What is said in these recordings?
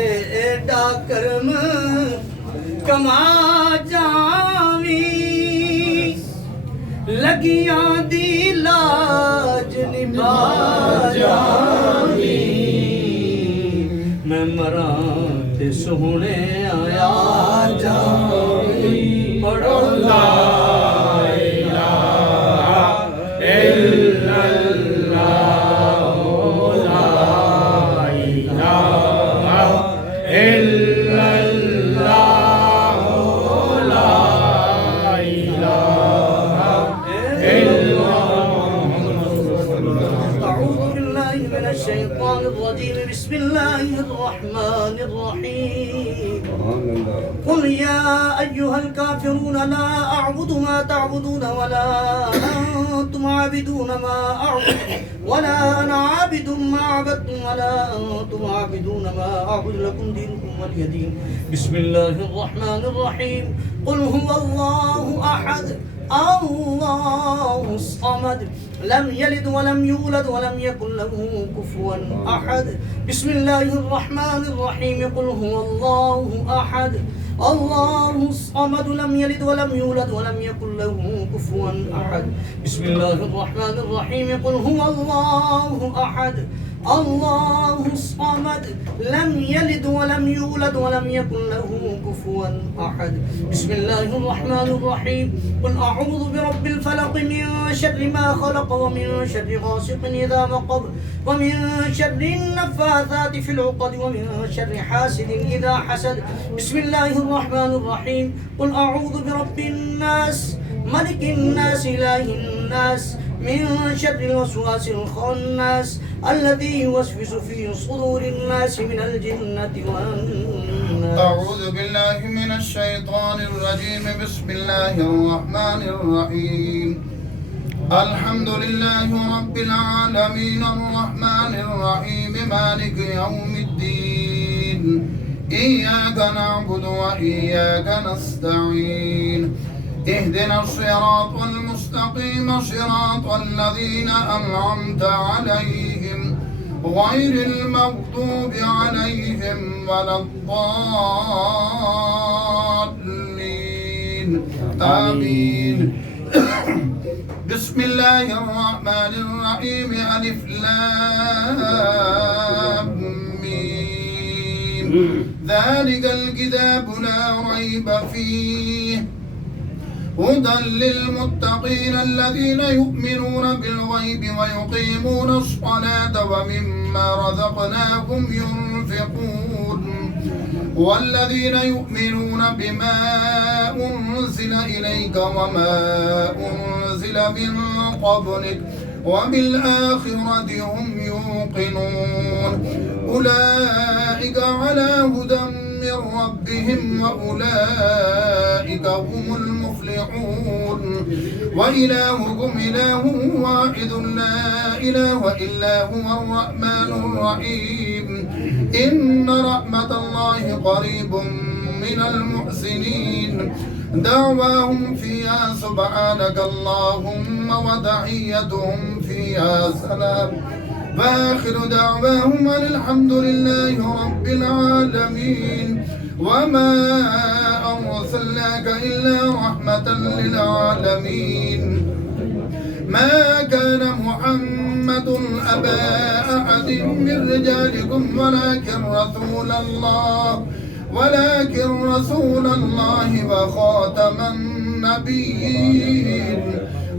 एडा कर्म कमा जावी लगियां दी लाज निभा जावी मैं मरां ते सोहणे आया जावी पढ़ो ला الشيطان الرجيم بسم الله الرحمن الرحيم قل يا أيها الكافرون لا أعبد ما تعبدون ولا أنتم عابدون ما أعبد ولا أنا عابد ما عبدتم ولا أنتم عابدون ما أعبد لكم دينكم ولي دين بسم الله الرحمن الرحيم قل هو الله أحد الله الصمد لم يلد ولم يولد ولم يكن له كفوا أحد بسم الله الرحمن الرحيم قل هو الله أحد الله الصمد لم يلد ولم يولد ولم يكن له كفوا أحد بسم الله الرحمن الرحيم قل هو الله أحد الله الصمد لم يلد ولم يولد ولم يكن له كفوا أحد بسم الله الرحمن الرحيم قل أعوذ برب الفلق من شر ما خلق ومن شر غاسق إذا وقب ومن شر النفاثات في العقد ومن شر حاسد إذا حسد بسم الله الرحمن الرحيم قل أعوذ برب الناس ملك الناس إله الناس من شر الوسواس الخناس الذي يوسوس في صدور الناس من الجنة والناس أعوذ بالله من الشيطان الرجيم بسم الله الرحمن الرحيم الحمد لله رب العالمين الرحمن الرحيم مالك يوم الدين إياك نعبد وإياك نستعين اهدنا الصراط المستقيم صراط الذين أنعمت عليهم غير المغضوب عليهم ولا الضالين آمين بسم الله الرحمن الرحيم ألف لام ميم ذلك الكتاب لا ريب فيه هدى للمتقين الذين يؤمنون بالغيب ويقيمون الصلاة ومما رزقناهم ينفقون والذين يؤمنون بما أنزل إليك وما أنزل من قبلك وبالآخرة هم يوقنون أولئك على هدى من ربهم وأولئك هم المفلحون وإلهكم إله واحد لا إله إلا هو الرحمن الرحيم إن رحمة الله قريب من المحسنين دعواهم فيها سبحانك اللهم وتحيتهم فيها سلام وآخر دعواهم الحمد لله رب العالمين وما أرسلناك إلا رحمة للعالمين ما كان محمد أبا أحد من رجالكم ولكن رسول الله وخاتم النبيين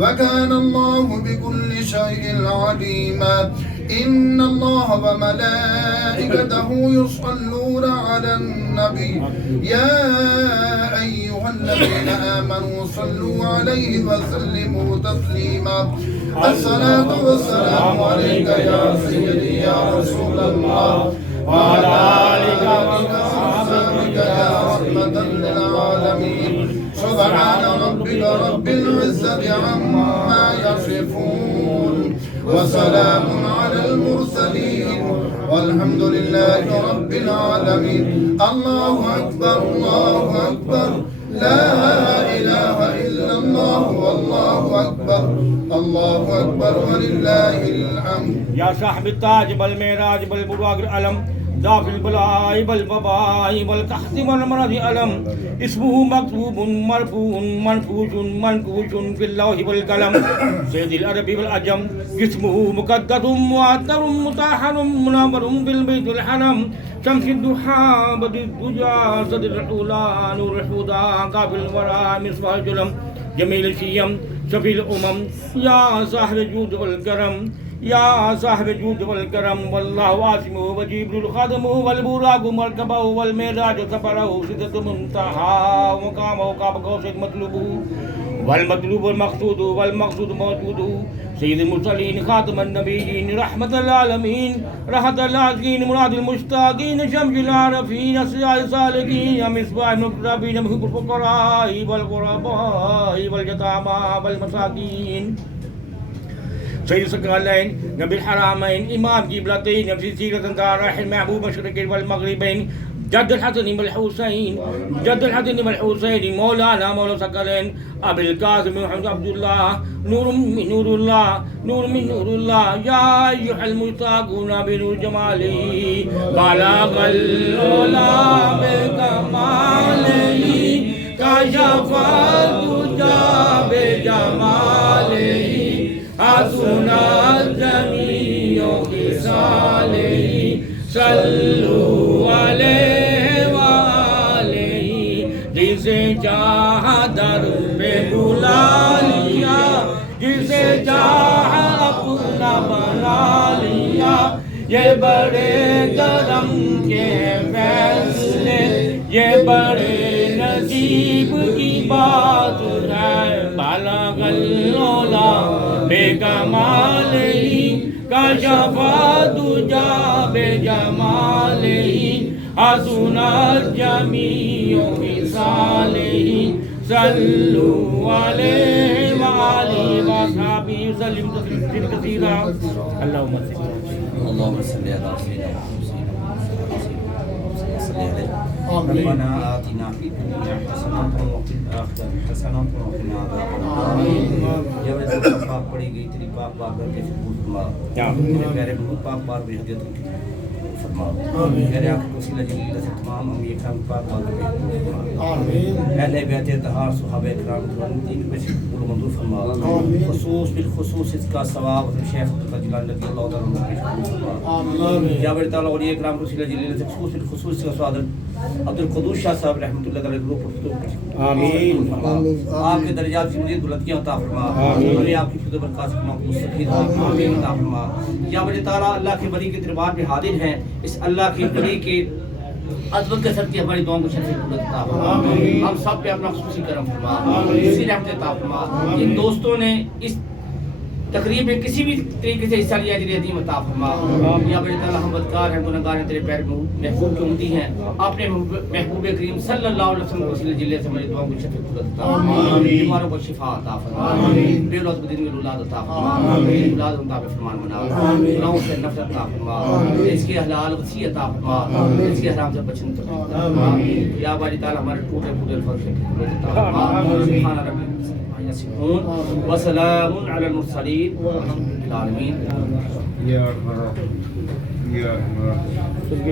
وكان الله بكل شيء عليما إن الله وملائكته يصلون على النبي يا أيها الذين آمنوا صلوا عليه وسلموا تسليما الصلاة والسلام عليك يا سيدي يا رسول الله وعلى آلك وصحبك يا رحمة للعالمين سبحان ربك رب العزة عما يصفون وسلام على المرسلين والحمد لله رب العالمين الله أكبر لا إله إلا الله والله أكبر ولله الحمد يا صاحب التاج بالمعراج بالبراق العلم دافع البلاء والوباء والقحط والمرض ألم اسمه مكتوب مرفوع منفوش منكوش في اللوح والقلم سيد العرب والعجم جسمه مقدس معطر مطهر منور بالبيت الحرم شمس الضحى بدر الدجى صدر الأولى نور الهدى قابل الورى مصباح الجلم جميل الشيم شفي الأمم يا صاحب الجود والكرم يا صاحب الجود والكرم والله عاصمه وجبريل خادمه والبراق مركبه والمعراج سفره سدرة منتهى ومقامه قاب قوسين مطلوبه والمطلوب المقصود والمقصود موجود سيد المرسلين خاتم النبيين رحمة العالمين راحة العازقين مراد المشتاقين شمس العارفين أسرار الصالحين مصباح المقربين محب الفقراء والغرباء واليتامى والمساكين سيد الثقلين نبي الحرمين إمام قبلتين في سيرة دار المحبوب مشرق والمغربين جد الحسن والحسين جد الحسن والحسين مولانا مولى الثقلين أبي القاسم محمد عبد الله نور من نور الله نور من نور الله يا أيها المشتاقون بنور جماله بلغ العلا بكماله كشف الدجى بجماله حسن الجميع خصاله صلوا عليه وآله جسے چاہا در پہ بلا لیا جسے چاہا اپنا بنا لیا یہ بڑے کرم کے فیصلے یہ بڑے نصیب کی بات ہے بلغ العلا بکمالہ کشف الدجى بجمالہ حسن الجمیع خصالہ صلوا علیہ وآلہ وصحبہ وسلم تسلیما کثیرا اللهم صل على سيدنا محمد ربنا آتنا في الدنيا حسنة وفي الآخرة حسنة وقنا عذاب النار جب پاک پڑھی گئی تیری پاک بار کر کے فرما میرے پیارے محمود پاک بار میں ہدیت فرما میرے آنکھ کو سیلہ جلیلہ سے تمام ہم یہ کام پاک بار میں فرما اہل بیت اطہار صحابہ اکرام دین کو قبول منظور فرما خصوص بالخصوص اس کا ثواب شیخ عبداللہ جلال رضی اللہ تعالیٰ عنہ فرما یا بڑی تعالیٰ اولیاء اکرام کو سیلہ جلیلہ سے خصوص بالخصوص اس کا ثواب عبد القدوس شاہ صاحب رحمۃ اللہ تعالیٰ روح پرفتوں آمین آپ کے درجات کی مزید بلندیاں عطا فرما اور آپ کی فضل و برکات سے مستفید آمین عطا فرما یا بڑی تعالیٰ اللہ کے ولی کے دربار میں حاضر ہیں اس اللہ کے ولی کے عظمت کے ساتھ ہماری دعاؤں کو شرف قدرت عطا فرما ہم سب پہ اپنا خصوصی کرم فرما اسی رحمت عطا فرما ان دوستوں نے اس تقریب میں کسی بھی طریقے سے حصہ لیا جنہیں عظیم عطا فرما یا بڑی تعالیٰ ہم بدکار ہیں گنہگار ہیں تیرے پیر محبوب کی امتی ہیں اپنے محبوب کریم صلی اللہ علیہ وسلم کو وسیلہ جلیلہ سے ہماری دعاؤں کو شفیع قدرت عطا فرما بیماروں کو شفا عطا فرما بے اولاد کو دن میں اولاد عطا فرما اولاد ان تابع فرمان بنا گناہوں سے نفرت عطا فرما اس کے حلال وسیع عطا فرما اس کے حرام سے بچنے توفیق عطا فرما یا بڑی تعالیٰ ہمارے ٹوٹے پھوٹے الفاظ سے عطا فرما سبحان ربک يصفون وسلام على المرسلين والحمد لله العالمين يا الله يا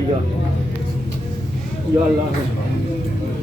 الله یا اللہ